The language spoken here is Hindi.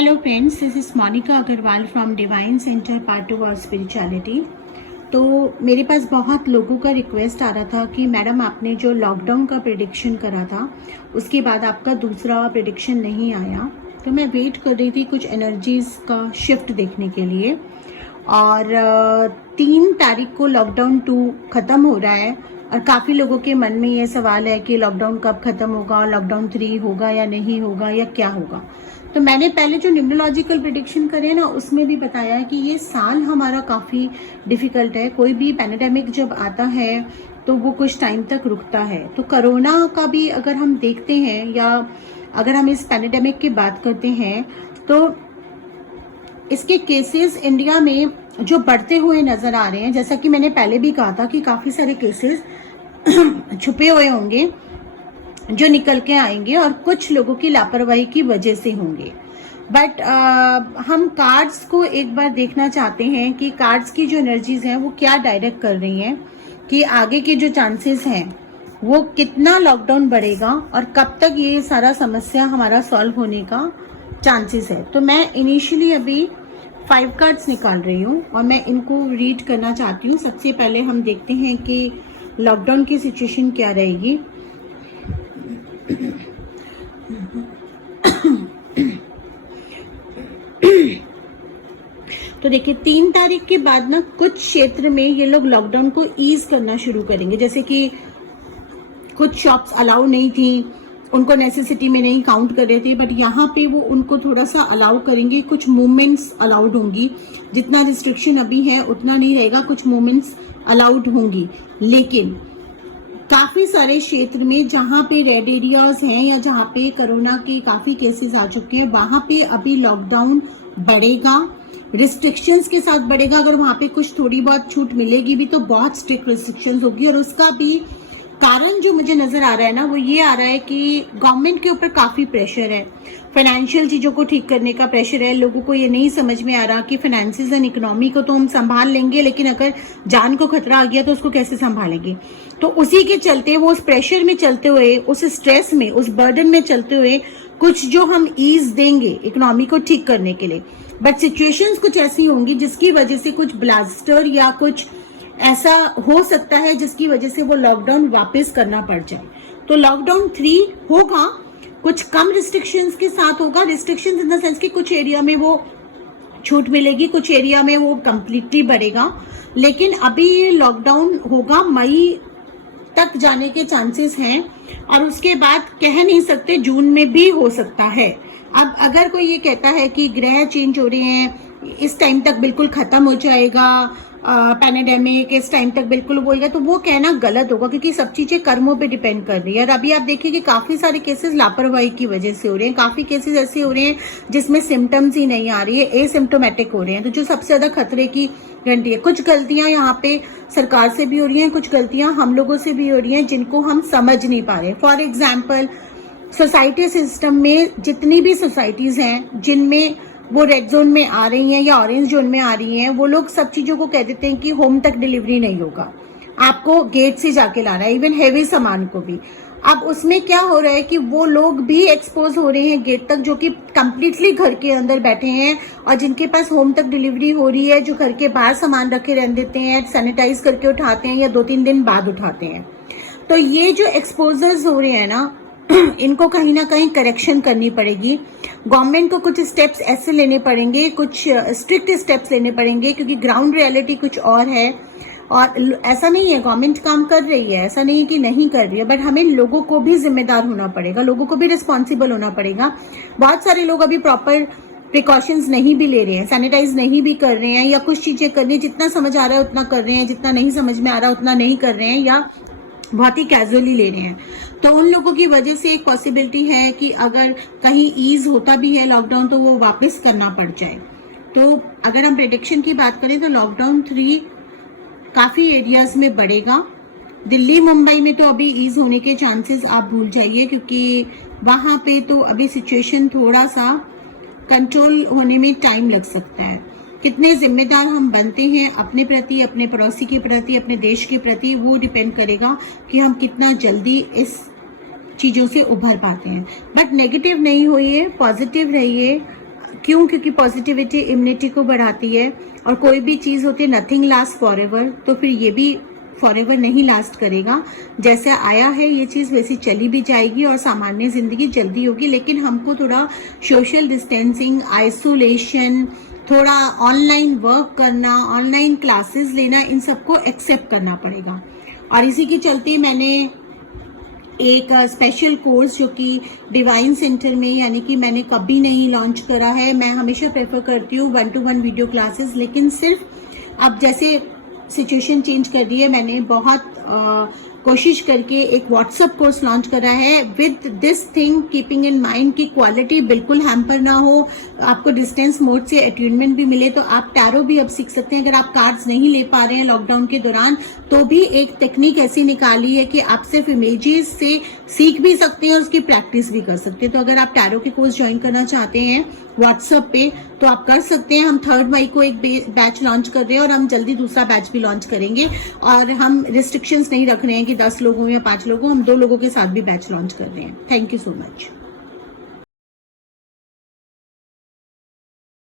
Hello friends, this is Monika Agrawal from divine centre part 2 of spirituality. तो मेरे पास बहुत लोगों का रिक्वेस्ट आ रहा था कि मैडम आपने जो लॉकडाउन का प्रेडिक्शन करा था उसके बाद आपका दूसरा प्रेडिक्शन नहीं आया। तो मैं वेट कर रही थी कुछ एनर्जीज का शिफ्ट देखने के लिए। और 3 तारीख को लॉकडाउन 2 ख़त्म हो रहा है और काफ़ी लोगों के मन में ये सवाल है कि लॉकडाउन कब ख़त्म होगा, लॉकडाउन 3 होगा या नहीं होगा या क्या होगा। तो मैंने पहले जो न्यूमरोलॉजिकल प्रेडिक्शन करे ना उसमें भी बताया है कि ये साल हमारा काफ़ी डिफ़िकल्ट है। कोई भी पैंडेमिक जब आता है तो वो कुछ टाइम तक रुकता है। तो कोरोना का भी अगर हम देखते हैं या अगर हम इस पैंडेमिक की बात करते हैं तो इसके केसेस इंडिया में जो बढ़ते हुए नजर आ रहे हैं, जैसा कि मैंने पहले भी कहा था कि काफ़ी सारे केसेस छुपे हुए होंगे जो निकल के आएंगे और कुछ लोगों की लापरवाही की वजह से होंगे। बट हम कार्ड्स को एक बार देखना चाहते हैं कि कार्ड्स की जो एनर्जीज हैं वो क्या डायरेक्ट कर रही हैं कि आगे के जो चांसेस हैं वो कितना लॉकडाउन बढ़ेगा और कब तक ये सारा समस्या हमारा सॉल्व होने का चांसेस है। तो मैं इनिशियली अभी 5 कार्ड्स निकाल रही हूँ और मैं इनको रीड करना चाहती हूँ। सबसे पहले हम देखते हैं कि लॉकडाउन की सिचुएशन क्या रहेगी। तो देखिए 3 तारीख के बाद ना कुछ क्षेत्र में ये लोग लॉकडाउन को ईज करना शुरू करेंगे। जैसे कि कुछ शॉप्स अलाउ नहीं थी, उनको नेसेसिटी में नहीं काउंट कर रहे थे, बट यहाँ पे वो उनको थोड़ा सा अलाउ करेंगे। कुछ मूवमेंट्स अलाउड होंगी, जितना रिस्ट्रिक्शन अभी है उतना नहीं रहेगा, कुछ मूवमेंट्स अलाउड होंगी। लेकिन काफी सारे क्षेत्र में जहां पे रेड एरियाज हैं या जहां पे कोरोना के काफी केसेस आ चुके हैं वहां पे अभी लॉकडाउन बढ़ेगा, रिस्ट्रिक्शंस के साथ बढ़ेगा। अगर वहां पे कुछ थोड़ी बहुत छूट मिलेगी भी तो बहुत स्ट्रिक्ट रिस्ट्रिक्शंस होगी। और उसका भी कारण जो मुझे नजर आ रहा है ना वो ये आ रहा है कि गवर्नमेंट के ऊपर काफी प्रेशर है, फाइनेंशियल चीजों को ठीक करने का प्रेशर है। लोगों को ये नहीं समझ में आ रहा कि फाइनेंसिस एंड इकोनॉमी को तो हम संभाल लेंगे, लेकिन अगर जान को खतरा आ गया तो उसको कैसे संभालेंगे। तो उसी के चलते वो उस प्रेशर में चलते हुए, उस स्ट्रेस में, उस बर्डन में चलते हुए कुछ जो हम ईज देंगे इकोनॉमी को ठीक करने के लिए, बट सिचुएशंस कुछ ऐसी होंगी जिसकी वजह से कुछ ब्लास्टर या कुछ ऐसा हो सकता है जिसकी वजह से वो लॉकडाउन वापस करना पड़ जाए। तो लॉकडाउन 3 होगा, कुछ कम रिस्ट्रिक्शंस के साथ होगा। रिस्ट्रिक्शंस इन द सेंस कि कुछ एरिया में वो छूट मिलेगी, कुछ एरिया में वो कंप्लीटली बढ़ेगा। लेकिन अभी ये लॉकडाउन होगा, मई तक जाने के चांसेस हैं और उसके बाद कह नहीं सकते, जून में भी हो सकता है। अब अगर कोई ये कहता है कि ग्रह चेंज हो रहे हैं, इस टाइम तक बिल्कुल खत्म हो जाएगा पैंडेमिक, इस टाइम तक बिल्कुल वो होगा, तो वो कहना गलत होगा क्योंकि सब चीजें कर्मों पे डिपेंड कर रही है। और अभी आप देखिए कि काफी सारे केसेस लापरवाही की वजह से हो रहे हैं, काफी केसेस ऐसे हो रहे हैं जिसमें सिम्टम्स ही नहीं आ रही है, एसिम्टोमेटिक हो रहे हैं। तो जो सबसे ज्यादा खतरे की घंटी है, कुछ गलतियां यहाँ पे सरकार से भी हो रही हैं, कुछ गलतियां हम लोगों से भी हो रही हैं जिनको हम समझ नहीं पा रहे। फॉर एग्जाम्पल, सोसाइटी सिस्टम में जितनी भी सोसाइटीज हैं जिनमें वो रेड जोन में आ रही हैं या ऑरेंज जोन में आ रही हैं, वो लोग सब चीजों को कह देते हैं कि होम तक डिलीवरी नहीं होगा, आपको गेट से जाके लाना है, इवन हेवी सामान को भी। अब उसमें क्या हो रहा है कि वो लोग भी एक्सपोज हो रहे हैं गेट तक, जो कि कंप्लीटली घर के अंदर बैठे हैं और जिनके पास होम तक डिलीवरी हो रही है, जो घर के बाहर सामान रखे रहने देते हैं, सैनिटाइज करके उठाते हैं या 2-3 दिन बाद उठाते हैं। तो ये जो एक्सपोजर्स हो रहे हैं ना इनको कहीं ना कहीं करेक्शन करनी पड़ेगी। गवर्नमेंट को कुछ स्टेप्स ऐसे लेने पड़ेंगे, कुछ स्ट्रिक्ट स्टेप्स लेने पड़ेंगे, क्योंकि ग्राउंड रियलिटी कुछ और है। और ऐसा नहीं है गवर्नमेंट काम कर रही है, ऐसा नहीं है कि नहीं कर रही है, बट हमें लोगों को भी जिम्मेदार होना पड़ेगा, लोगों को भी रिस्पॉन्सिबल होना पड़ेगा। बहुत सारे लोग अभी प्रॉपर प्रिकॉशंस नहीं भी ले रहे हैं, सैनिटाइज नहीं भी कर रहे हैं, या कुछ चीजें करनी, जितना समझ आ रहा है उतना कर रहे हैं, जितना नहीं समझ में आ रहा उतना नहीं कर रहे हैं, या बहुत ही कैजुअली ले रहे हैं। तो उन लोगों की वजह से एक पॉसिबिलिटी है कि अगर कहीं ईज होता भी है लॉकडाउन तो वो वापस करना पड़ जाए। तो अगर हम प्रेडिक्शन की बात करें तो लॉकडाउन 3 काफी एरियाज में बढ़ेगा। दिल्ली मुंबई में तो अभी ईज होने के चांसेस आप भूल जाइए, क्योंकि वहां पे तो अभी सिचुएशन थोड़ा सा कंट्रोल होने में टाइम लग सकता है। कितने जिम्मेदार हम बनते हैं अपने प्रति, अपने पड़ोसी के प्रति, अपने देश के प्रति, वो डिपेंड करेगा कि हम कितना जल्दी इस चीजों से उभर पाते हैं। बट नेगेटिव नहीं होइए, पॉजिटिव रहिए, क्यों? क्योंकि पॉजिटिविटी इम्यूनिटी को बढ़ाती है, और कोई भी चीज होती है नथिंग लास्ट फॉर एवर, तो फिर ये भी फॉर एवर नहीं लास्ट करेगा। जैसे आया है ये चीज वैसी चली भी जाएगी और सामान्य जिंदगी जल्दी होगी, लेकिन हमको थोड़ा सोशल डिस्टेंसिंग, आइसोलेशन, थोड़ा ऑनलाइन वर्क करना, ऑनलाइन क्लासेस लेना, इन सबको एक्सेप्ट करना पड़ेगा। और इसी के चलते मैंने एक स्पेशल कोर्स जो कि डिवाइन सेंटर में, यानी कि मैंने कभी नहीं लॉन्च करा है। मैं हमेशा प्रेफर करती हूँ 1-to-1 वीडियो क्लासेस, लेकिन सिर्फ अब जैसे सिचुएशन चेंज कर दी है, मैंने बहुत कोशिश करके एक व्हाट्सएप कोर्स लॉन्च करा है with this thing, keeping in mind की क्वालिटी बिल्कुल हैम्पर ना हो, आपको डिस्टेंस मोड से अट्यूनमेंट भी मिले, तो आप टैरो भी अब सीख सकते हैं। अगर आप कार्ड्स नहीं ले पा रहे हैं लॉकडाउन के दौरान, तो भी एक टेक्निक ऐसी निकाली है कि आप सिर्फ इमेजेस से सीख भी सकते हैं और उसकी प्रैक्टिस भी कर सकते हैं। तो अगर आप टैरो के कोर्स ज्वाइन करना चाहते हैं व्हाट्सएप पे, तो आप कर सकते हैं। हम 3 मई को एक बैच लॉन्च कर रहे हैं और हम जल्दी दूसरा बैच भी लॉन्च करेंगे, और हम रिस्ट्रिक्शंस नहीं रख रहे हैं कि 10 लोगों या 5 लोगों, हम 2 लोगों के साथ भी बैच लॉन्च कर रहे हैं। Thank you so much.